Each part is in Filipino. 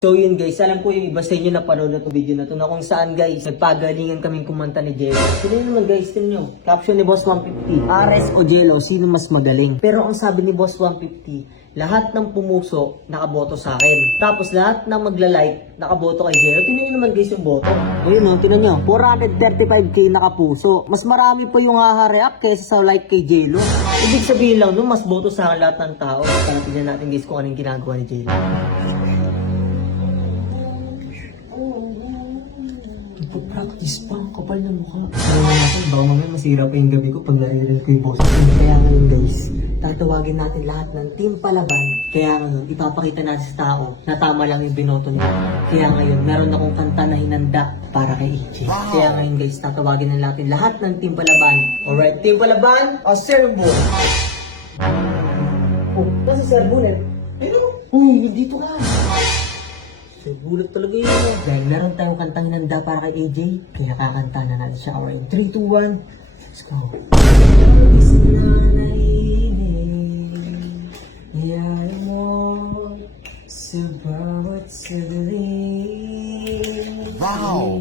So yun guys, alam ko yung iba sa inyo na panood na itong video na ito na kung saan guys, nagpagalingan kaming kumanta ni Jello. Sino naman guys, tingnan nyo. Caption ni Boss 150, Ares o Jello, sino mas magaling? Pero ang sabi ni Boss 150, lahat ng pumuso, nakaboto sa akin. Tapos lahat ng magla-like, nakaboto kay Jello. Tingnan nyo naman guys yung boto. Ayun o, tingnan nyo, 435k nakapuso. Mas marami pa yung hahareak kaysa sa like kay Jello. Ibig sabihin lang, no, mas boto sa akin lahat ng tao. Para tingnan natin guys kung anong ginagawa ni Jello. Practice pa, ang kapal na mukha. Baka mamaya masira pa yung gabi ko pag narinig ko yung boss. Kaya ngayon guys, tatawagin natin lahat ng team palaban. Kaya ngayon, ipapakita natin sa tao na tama lang yung binoto nila. Kaya ngayon, meron akong kanta na hinanda para kay AJ. Kaya ngayon guys, tatawagin na natin lahat ng team palaban. Alright, team palaban, Serbo! Oh, kasi Serbo ulit. Uy, dito ka! So, bulat talaga yun. Dahil meron tayong kantang hinanda para kay AJ, kaya kakanta na natin siya. Alright, 3, 2, 1, let's go. Isip na nainig, iyay mo sa bawat sandali. Wow!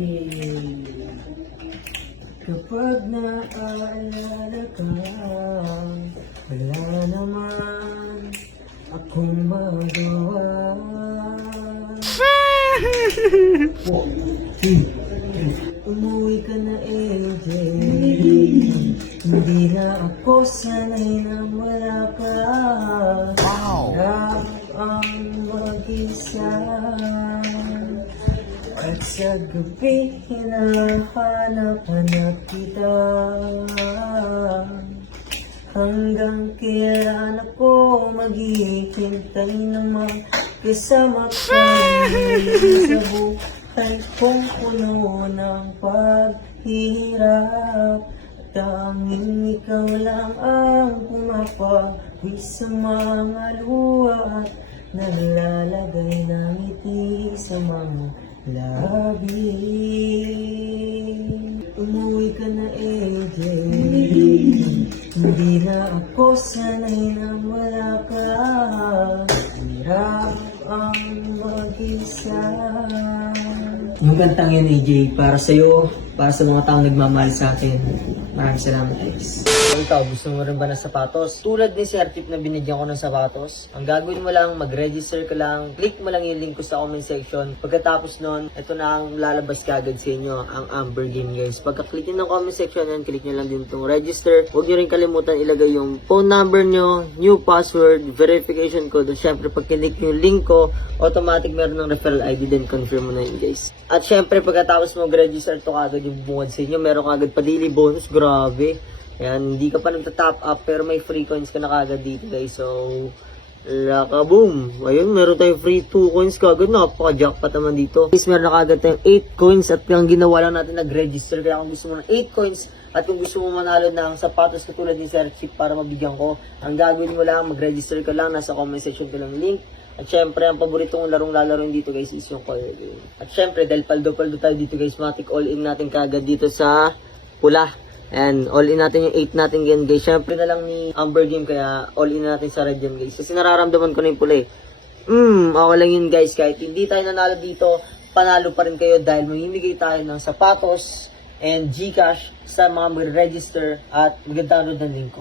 Kapag naaalala ka, wala naman akong magawa. Umuwi ka na AJ, hindi na ako sanay na wala ka. Hirap ang mag-isa, at sa gabi hinahanap-hanap kita. Hanggang kailan ako maghihintay naman kasama ka sa buhay kong puno ng paghihirap. Tanging ikaw lang ang pumapawi sa mga luha at naglalagay ng ngiti sa mga labi. Umuwi ka na AJ, hindi na ako sanay na wala ka. Hirap ang mag-isa. Yung kantang yun AJ, para sa'yo, para sa mga taong nagmamahal sa atin. Maraming salamat guys. Ikaw, gusto mo rin ba ng sapatos? Tulad ni Sir Tip na binigyan ko ng sapatos, ang gagawin mo lang, mag-register ka lang, click mo lang yung link ko sa comment section. Pagkatapos nun, ito na ang lalabas kagad sa inyo, ang Amber Game guys. Pagka-click nyo ng comment section yan, click nyo lang din itong register. Huwag nyo rin kalimutan ilagay yung phone number nyo, new password, verification code. At syempre, pag click yung link ko, automatic meron ng referral ID din, confirm mo na yun guys. At syempre, pagkatapos mo mag-register, ito kagad yung bungad sa inyo. Meron kagad pa daily bonus, grabe. Ayan, hindi ka pa nagta-top up pero may free coins ka na kagad dito guys. So, laka-boom. Ayun, meron tayong free 2 coins kagad. Napaka-jackpot naman dito. Guys, meron na kagad tayong 8 coins at yung ginawa lang natin nag-register. Kaya kung gusto mo ng 8 coins at kung gusto mo manalo ng sapatos katulad ni Sir Chip para mabigyan ko, ang gagawin mo lang, mag-register ka lang. Nasa comment section ko lang link. At syempre, ang paboritong larong lalaroin dito guys is yung color game. At syempre, dahil paldo-paldo tayo dito guys, matik all-in natin kagad dito sa pula. And all in natin yung 8 natin yan guys. Syempre na lang ni Amber Game kaya all in natin sa red yan guys. Kasi nararamdaman ko na yung pula eh. Ako lang yun guys. Kahit hindi tayo nanalo dito, panalo pa rin kayo dahil mamimigay tayo ng sapatos and Gcash sa mga mag-register at mag-download ng link ko.